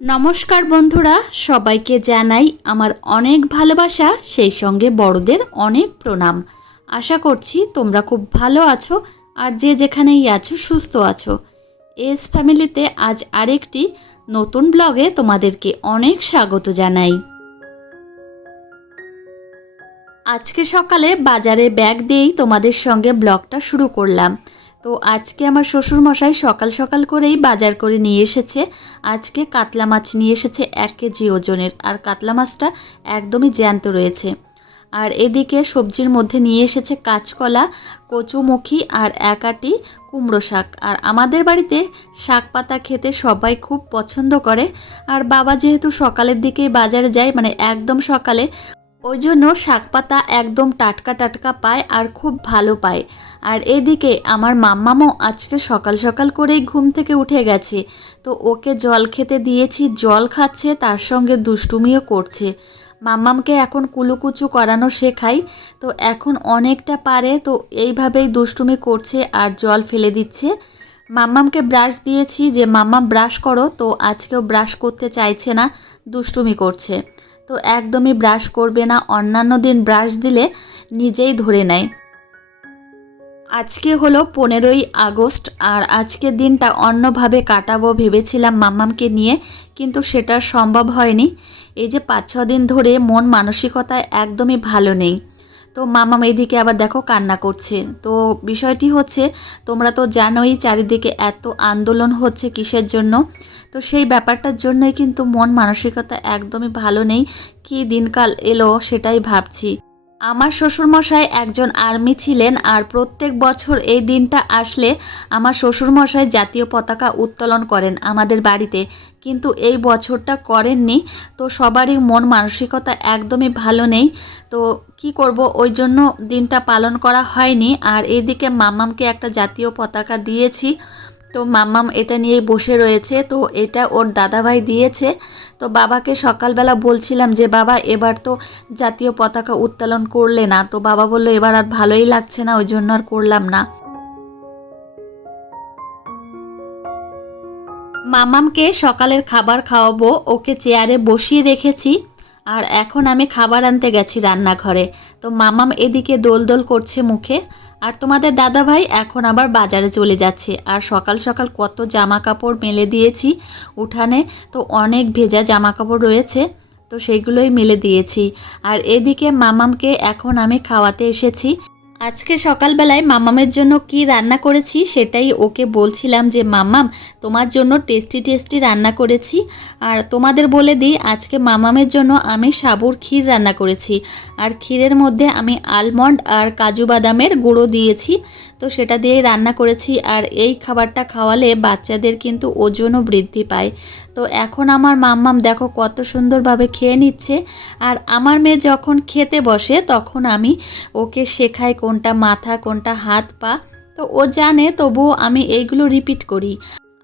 নমস্কার বন্ধুরা, সবাইকে জানাই আমার অনেক ভালোবাসা, সেই সঙ্গে বড়দের অনেক প্রণাম। আশা করছি তোমরা খুব ভালো আছো আর যে যেখানেই আছো সুস্থ আছো। এস ফ্যামিলিতে আজ আরেকটি নতুন ব্লগে তোমাদেরকে অনেক স্বাগত জানাই। আজকে সকালে বাজারে ব্যাগ দিয়েই তোমাদের সঙ্গে ব্লগটা শুরু করলাম। তো আজকে আমার শ্বশুরমশাই সকাল সকাল করেই বাজার করে নিয়ে এসেছে। আজকে কাতলা মাছ নিয়ে এসেছে এক কেজি ওজনের আর কাতলা মাছটা একদমই জ্যান্ত রয়েছে। আর এদিকে সবজির মধ্যে নিয়ে এসেছে কাঁচকলা, কচুমুখী আর একাটি কুমড়ো শাক। আর আমাদের বাড়িতে শাক পাতা খেতে সবাই খুব পছন্দ করে। আর বাবা যেহেতু সকালের দিকেই বাজারে যায় মানে একদম সকালে ওই জন্য শাক পাতা একদম টাটকা টাটকা পায় আর খুব ভালো পায়। আর এদিকে আমার মাম্মামও আজকে সকাল সকাল করেই ঘুম থেকে উঠে গেছে। তো ওকে জল খেতে দিয়েছি, জল খাচ্ছে, তার সঙ্গে দুষ্টুমিও করছে। মাম্মামকে এখন কুলুকুচু করানো শেখাই। তো এখন অনেকটা পারে, তো এইভাবেই দুষ্টুমি করছে আর জল ফেলে দিচ্ছে। মাম্মামকে ব্রাশ দিয়েছি যে, মাম্মাম, ব্রাশ করো। তো আজকেও ব্রাশ করতে চাইছে না, দুষ্টুমি করছে। তো একদমই ব্রাশ করবে না, অন্যান্য দিন ব্রাশ দিলে নিজেই ধরে নেয়। আজকে হলো পনেরোই আগস্ট, আর আজকে দিনটা অন্যভাবে কাটাবো ভেবেছিলাম মাম্মামকে নিয়ে, কিন্তু সেটা সম্ভব হয়নি। এই যে পাঁচ ছ দিন ধরে মন মানসিকতায় একদমই ভালো নেই। তো মামা মেয়েদিকে আবার দেখো কান্না করছে। তো বিষয়টি হচ্ছে, তোমরা তো জানোই চারিদিকে এত আন্দোলন হচ্ছে কিসের জন্য। তো সেই ব্যাপারটার জন্যই কিন্তু মন মানসিকতা একদমই ভালো নেই। কি দিনকাল এলো সেটাই ভাবছি। আমার শ্বশুরমশাই একজন আর্মি ছিলেন আর প্রত্যেক বছর এই দিনটা আসলে আমার শ্বশুরমশাই জাতীয় পতাকা উত্তোলন করেন আমাদের বাড়িতে। কিন্তু এই বছরটা করেননি। তো সবারই মন মানসিকতা একদমই ভালো নেই। তো কি করব? ওই জন্য দিনটা পালন করা হয়নি। আর এদিকে মামামকে একটা জাতীয় পতাকা দিয়েছি। তো মাম্মাম এটা নিয়ে বসে রয়েছে। তো এটা ওর দাদাভাই দিয়েছে। তো বাবাকে সকালবেলা বলছিলাম যে, বাবা, এবার তো জাতীয় পতাকা উত্তোলন করলে না। তো বাবা বলল, এবার আর ভালোই লাগছে না, ওই জন্য আর করলাম না। মামামকে সকালের খাবার খাওয়াবো, ওকে চেয়ারে বসিয়ে রেখেছি। আর এখন আমি খাবার আনতে গেছি রান্নাঘরে। তো মামাম এদিকে দোল দোল করছে মুখে। আর তোমাদের দাদা ভাই এখন আবার বাজারে চলে যাচ্ছে। আর সকাল সকাল কত জামা কাপড় মেলে দিয়েছি উঠানে, তো অনেক ভেজা জামা কাপড় রয়েছে, তো সেগুলোই মেলে দিয়েছি। আর এদিকে মামামকে এখন আমি খাওয়াতে এসেছি। আজকে সকালবেলায় মামামের জন্য কি রান্না করেছি সেটাই ওকে বলছিলাম যে, মামাম, তোমার জন্য টেস্টি টেস্টি রান্না করেছি। আর তোমাদের বলে দিই, আজকে মামামের জন্য আমি সাবুর ক্ষীর রান্না করেছি। আর ক্ষীরের মধ্যে আমি আলমন্ড আর কাজু বাদামের গুঁড়ো দিয়েছি। তো সেটা দিয়েই রান্না করেছি। আর এই খাবারটা খাওয়ালে বাচ্চাদের কিন্তু ওজনও বৃদ্ধি পায়। তো এখন আমার মাম্মাম দেখো কত সুন্দরভাবে খেয়ে নিচ্ছে। আর আমার মেয়ে যখন খেতে বসে, তখন আমি ওকে শেখাই কোনটা মাথা, কোনটা হাত, পা। তো ও জানে, তবুও আমি এইগুলো রিপিট করি।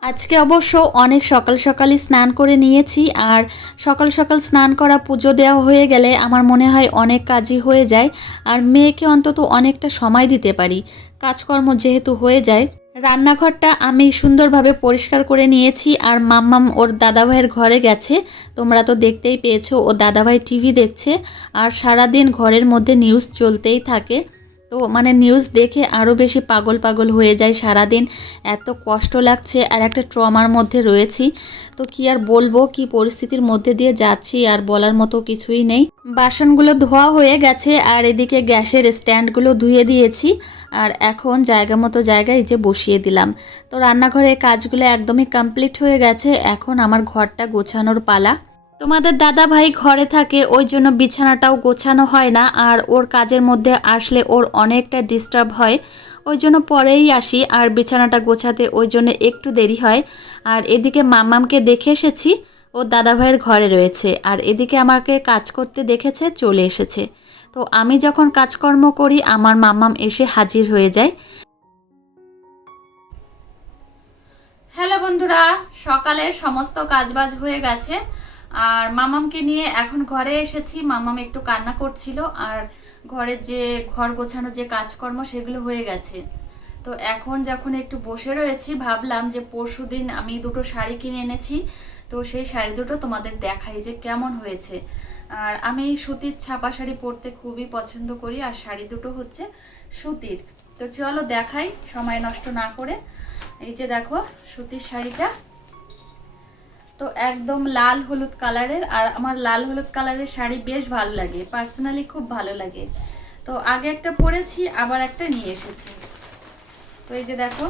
আজকে অবশ্য অনেক সকাল সকালই স্নান করে নিয়েছি, আর সকাল সকাল স্নান করা পুজো দেওয়া হয়ে গেলে আমার মনে হয় অনেক কাজই হয়ে যায়, আর মেয়েকে অন্তত অনেকটা সময় দিতে পারি। কাজকর্ম যেহেতু হয়ে যায় রান্নাঘরটা আমি সুন্দরভাবে পরিষ্কার করে নিয়েছি আর মাম্মাম ওর দাদাভাইয়ের ঘরে গেছে। তোমরা তো দেখতেই পেয়েছ, ও দাদাভাই টিভি দেখছে আর সারাদিন ঘরের মধ্যে নিউজ চলতেই থাকে। তো মানে নিউজ দেখে আরও বেশি পাগল পাগল হয়ে যায় সারাদিন। এত কষ্ট লাগছে আর একটা ট্রমার মধ্যে রয়েছি। তো কি আর বলব, কি পরিস্থিতির মধ্যে দিয়ে যাচ্ছি আর বলার মতো কিছুই নেই। বাসনগুলো ধোয়া হয়ে গেছে আর এদিকে গ্যাসের স্ট্যান্ডগুলো ধুয়ে দিয়েছি। আর এখন জায়গা মতো জায়গায় যে বসিয়ে দিলাম। তো রান্নাঘরের কাজগুলো একদমই কমপ্লিট হয়ে গেছে। এখন আমার ঘরটা গোছানোর পালা। তোমাদের দাদা ভাই ঘরে থাকে, ওই জন্য বিছানাটাও গোছানো হয় না, আর ওর কাজের মধ্যে আসলে ওর অনেকটা ডিস্টার্ব হয়। ওই জন্য পরেই আসি, আর বিছানাটা গোছাতে ওই জন্য একটু দেরি হয়। আর এদিকে মাম্মামকে দেখে এসেছি, ও দাদা ভাইয়ের ঘরে রয়েছে। আর এদিকে আমাকে কাজ করতে দেখেছে, চলে এসেছে। তো আমি যখন কাজকর্ম করি, আমার মাম্মাম এসে হাজির হয়ে যায়। হ্যালো বন্ধুরা, সকালে সমস্ত কাজবাজ হয়ে গেছে। আর মামামকে নিয়ে এখন ঘরে এসেছি। মামাম একটু কান্না করছিল, আর ঘরের যে, ঘর গোছানো যে কাজকর্ম, সেগুলো হয়ে গেছে। তো এখন যখন একটু বসে রয়েছি, ভাবলাম যে পরশুদিন আমি দুটো শাড়ি কিনে এনেছি। তো সেই শাড়ি দুটো তোমাদের দেখাই যে কেমন হয়েছে। আর আমি সুতির ছাপা শাড়ি পরতে খুবই পছন্দ করি, আর শাড়ি দুটো হচ্ছে সুতির। তো চলো দেখাই, সময় নষ্ট না করে। এই যে দেখো, সুতির শাড়িটা। তো একদম লাল হলুদ কালারের, আর আমার লাল হলুদ কালারের শাড়ি বেশ ভালো লাগে, পার্সোনালি খুব ভালো লাগে। তো আগে একটা পরেছি, আবার একটা নিয়ে এসেছি। তো এই যে দেখো,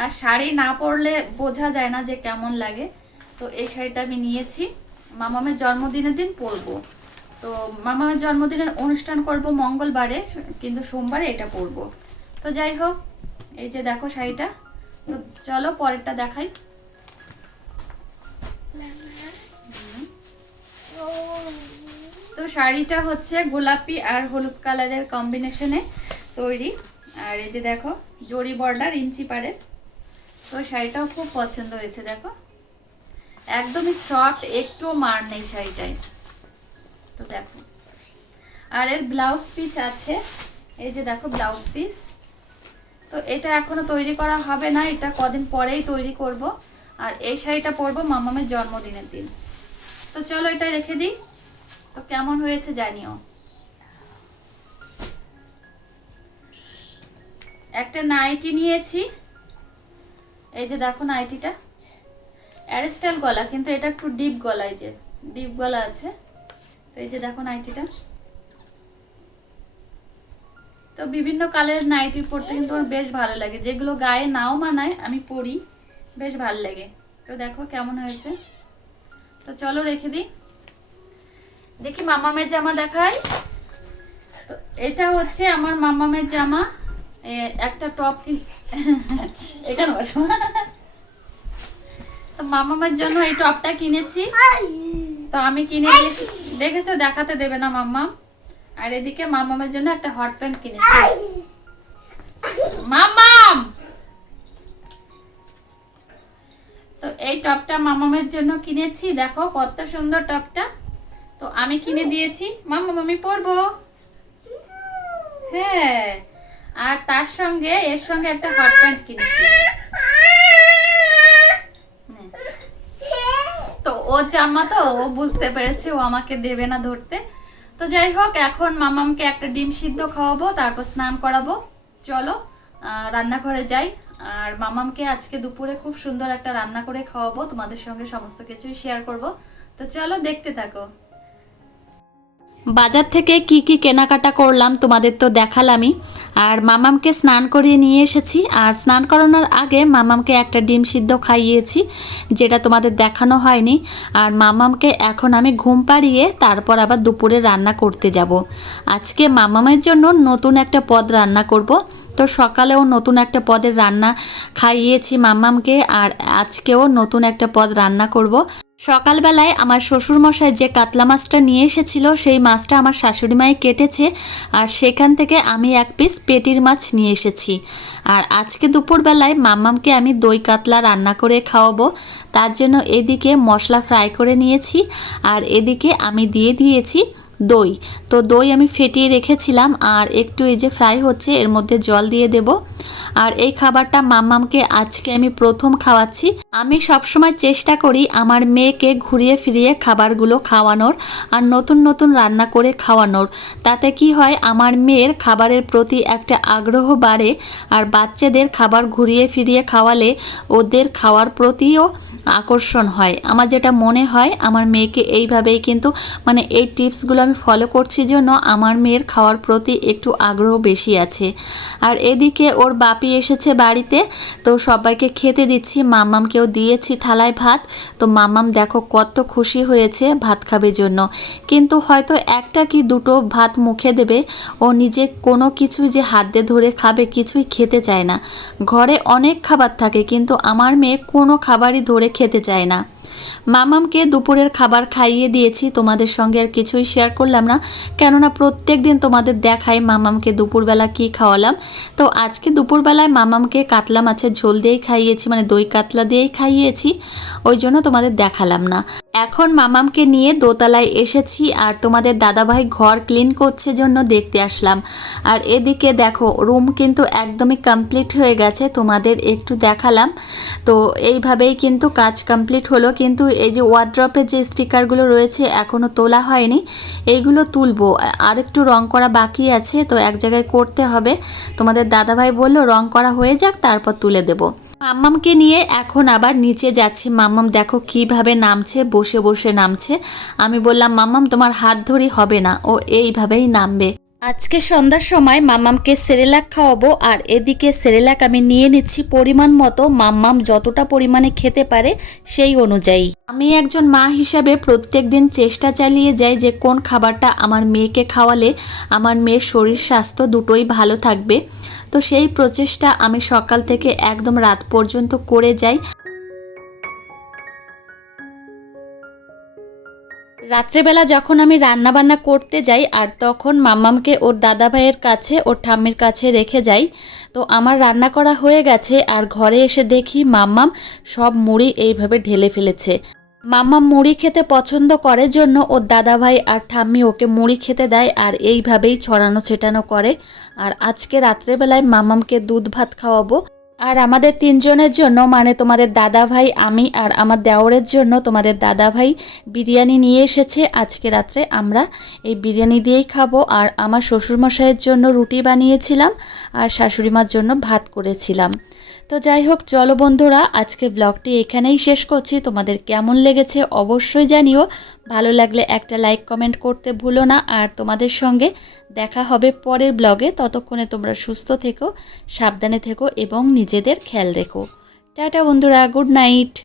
আর শাড়ি না পরলে বোঝা যায় না যে কেমন লাগে। তো এই শাড়িটা আমি নিয়েছি, মামামের জন্মদিনের দিন পরবো। তো মামার জন্মদিনের অনুষ্ঠান করব মঙ্গলবারে, কিন্তু সোমবারে এটা পরবো। তো যাই হোক, এই যে দেখো শাড়িটা। তো চলো পরেরটা দেখাই। তো শাড়িটা হচ্ছে গোলাপি আর হলুদ কালারের কম্বিনেশনে তৈরি। আর এই যে দেখো, জরি বর্ডার ইঞ্চি পাড়ের। তো শাড়িটাও খুব পছন্দ হয়েছে, দেখো। একদমই সফট একটুও মার নেই শাড়িটায়। তো দেখো। আর এর ব্লাউজ পিস আছে। এই যে দেখো ব্লাউজ পিস তো এটা এখনও তৈরি করা হবে না, এটা কদিন পরেই তৈরি করব। আর এই শাড়িটা পরবো মামামের জন্মদিনের দিন। তো চলো এটা রেখে দিই। তো কেমন হয়েছে জানিও। একটা নাইটি নিয়েছি। এই যে দেখো নাইটিটা। অ্যারিস্টাইল গলা, কিন্তু এটা একটু ডিপ গলায় যে, ডিপ গলা আছে। এই যে দেখো নাইটিটা। তো বিভিন্ন কালারের নাইটি পরতে কিন্তু আমার বেশ ভালো লাগে। যেগুলো গায়ে নাও মানায়, আমি পরি, বেশ ভালো লাগে। তো দেখো কেমন হয়েছে। তো চলো রেখে দিই। দেখি মামামের জামা দেখাই। তো এটা হচ্ছে আমার মামামের জামা। একটা টপ এখানে বসো। তো মামামের জন্য এই টপটা কিনেছি। তো আমি কিনে দিয়েছি। দেখেছ? দেখাতে দেবে না মাম্মা আর এদিকে মামামের জন্য একটা হট প্যান্ট কিনেছি। তো এই টপটা মামামের জন্য কিনেছি। দেখো কত সুন্দর টপটা। তো আমি কিনে দিয়েছি। মাম্মা আমি পরবো। হ্যাঁ। আর তার সঙ্গে, এর সঙ্গে একটা হট প্যান্ট কিনেছি নে। তো ও চাম্মা তো, ও বুঝতে পেরেছে, ও আমাকে দেবে না ধরতে। তো যাই হোক, এখন মামামকে একটা ডিম সিদ্ধ খাওয়াবো, তারপর স্নান করাবো। চলো রান্নাঘরে যাই। আর মামামকে আজকে দুপুরে খুব সুন্দর একটা রান্না করে খাওয়াবো, তোমাদের সঙ্গে সমস্ত কিছুই শেয়ার করব। তো চলো, দেখতে থাকো। বাজার থেকে কি কি কেনাকাটা করলাম তোমাদের তো দেখালামই। আর মামামকে স্নান করিয়ে নিয়ে এসেছি। আর স্নান করানোর আগে মামামকে একটা ডিম সিদ্ধ খাইয়েছি, যেটা তোমাদের দেখানো হয়নি। আর মামামকে এখন আমি ঘুম পাড়িয়ে তারপর আবার দুপুরে রান্না করতে যাব। আজকে মামামের জন্য নতুন একটা পদ রান্না করব। তো সকালেও নতুন একটা পদের রান্না খাইয়েছি মাম্মামকে আর আজকেও নতুন একটা পদ রান্না করব। সকালবেলায় আমার শ্বশুরমশাই যে কাতলা মাছটা নিয়ে এসেছিল, সেই মাছটা আমার শাশুড়ি মাই কেটেছে আর সেখান থেকে আমি এক পিস পেটির মাছ নিয়ে এসেছি। আর আজকে দুপুরবেলায় মাম্মামকে আমি দই কাতলা রান্না করে খাওয়াবো। তার জন্য এদিকে মশলা ফ্রাই করে নিয়েছি আর এদিকে আমি দিয়ে দিয়েছি দই। তো দই আমি ফেটিয়ে রেখেছিলাম আর একটু এই যে ফ্রাই হচ্ছে, এর মধ্যে জল দিয়ে দেব। আর এই খাবারটা মাম্মামকে আজকে আমি প্রথম খাওয়াচ্ছি। আমি সবসময় চেষ্টা করি আমার মেয়েকে ঘুরিয়ে ফিরিয়ে খাবারগুলো খাওয়ানোর আর নতুন নতুন রান্না করে খাওয়ানোর। তাতে কি হয়, আমার মেয়ের খাবারের প্রতি একটা আগ্রহ বাড়ে আর বাচ্চাদের খাবার ঘুরিয়ে ফিরিয়ে খাওয়ালে ওদের খাওয়ার প্রতিও আকর্ষণ হয়। আমার যেটা মনে হয়, আমার মেয়েকে এইভাবেই কিন্তু মানে এই টিপসগুলো আমি ফলো করছি জন্য আমার মেয়ের খাওয়ার প্রতি একটু আগ্রহ বেশি আছে। আর এদিকে ওর বাপি এসেছে বাড়িতে, তো সবাইকে খেতে দিচ্ছি। মাম্মামকেও দিয়েছি থালায় ভাত। তো মাম্মাম দেখো কত খুশি হয়েছে ভাত খাবে জন্য। কিন্তু হয়তো একটা কি দুটো ভাত মুখে দেবে। ও নিজে কোনো কিছু যে হাত দিয়ে ধরে খাবে কিছুই খেতে চায় না। ঘরে অনেক খাবার থাকে, কিন্তু আমার মেয়ে কোনো খাবারই ধরে খেতে চায় না। মামামকে দুপুরের খাবার খাইয়ে দিয়েছি, তোমাদের সঙ্গে আর কিছুই শেয়ার করলাম না। কেননা প্রত্যেক দিন তোমাদের দেখায় মামামকে দুপুরবেলা কি খাওয়ালাম। তো আজকে দুপুরবেলায় মামামকে কাতলা মাছের ঝোল দিয়েই খাইয়েছি মানে দই কাতলা দিয়েই খাইয়েছি, ওই জন্য তোমাদের দেখালাম না। এখন মামামকে নিয়ে দোতলায় এসেছি আর তোমাদের দাদাভাই ঘর ক্লিন করছে জন্য দেখতে আসলাম। আর এদিকে দেখো রুম কিন্তু একদমই কমপ্লিট হয়ে গেছে, তোমাদের একটু দেখালাম। তো এইভাবেই কিন্তু কাজ কমপ্লিট হলো, কিন্তু এই যে ওয়ার্ড্রপের যে স্টিকারগুলো রয়েছে এখনও তোলা হয়নি, এইগুলো তুলবো। আর একটু রং করা বাকি আছে, তো এক জায়গায় করতে হবে। তোমাদের দাদাভাই বলল, রং করা হয়ে যাক, তারপর তুলে দেবো। মাম্মামকে নিয়ে এখন আবার নিচে যাচ্ছি। মাম্মাম দেখো কীভাবে নামছে, বসে বসে নামছে। আমি বললাম, মাম্মাম, তোমার হাত ধরি হবে না। ও এইভাবেই নামবে। আজকে সন্ধ্যার সময় মাম্মামকে সেরেলাক খাওয়াবো আর এদিকে সেরেলাক আমি নিয়ে নিচ্ছি পরিমাণ মতো। মাম্মাম যতটা পরিমাণে খেতে পারে সেই অনুযায়ী। আমি একজন মা হিসাবে প্রত্যেক দিন চেষ্টা চালিয়ে যাই যে কোন খাবারটা আমার মেয়েকে খাওয়ালে আমার মেয়ের শরীর স্বাস্থ্য দুটোই ভালো থাকবে। তো সেই প্রচেষ্টা আমি সকাল থেকে একদম রাত পর্যন্ত করে যাই। রাত্রেবেলা যখন আমি রান্না বান্না করতে যাই আর তখন মাম্মামকে ওর দাদা ভাইয়ের কাছে, ওর ঠাম্মির কাছে রেখে যাই, তো আমার রান্না করা হয়ে গেছে আর ঘরে এসে দেখি মাম্মাম সব মুড়ি এইভাবে ঢেলে ফেলেছে। মাম্মাম মুড়ি খেতে পছন্দ করে জন্য ওর দাদাভাই আর ঠাম্মি ওকে মুড়ি খেতে দেয় আর এইভাবেই ছড়ানো ছেটানো করে। আর আজকে রাত্রেবেলায় মামামকে দুধ ভাত খাওয়াবো। আর আমাদের তিনজনের জন্য মানে তোমাদের দাদা ভাই আমি আর আমার দেওরের জন্য তোমাদের দাদা ভাই বিরিয়ানি নিয়ে এসেছে আজকে রাত্রে। আমরা এই বিরিয়ানি দিয়েই খাব। আর আমার শ্বশুরমশাইয়ের জন্য রুটি বানিয়েছিলাম আর শাশুড়িমার জন্য ভাত করেছিলাম। তো যাই হোক, চলো বন্ধুরা আজকে ব্লগটি এখানেই শেষ করছি। তোমাদের কেমন লেগেছে অবশ্যই জানিও। ভালো লাগলে একটা লাইক, কমেন্ট করতে ভুলো না। আর তোমাদের সঙ্গে দেখা হবে পরের ব্লগে। ততক্ষণে তোমরা সুস্থ থেকো, সাবধানে থেকো এবং নিজেদের খেয়াল রেখো। টাটা বন্ধুরা, গুড নাইট।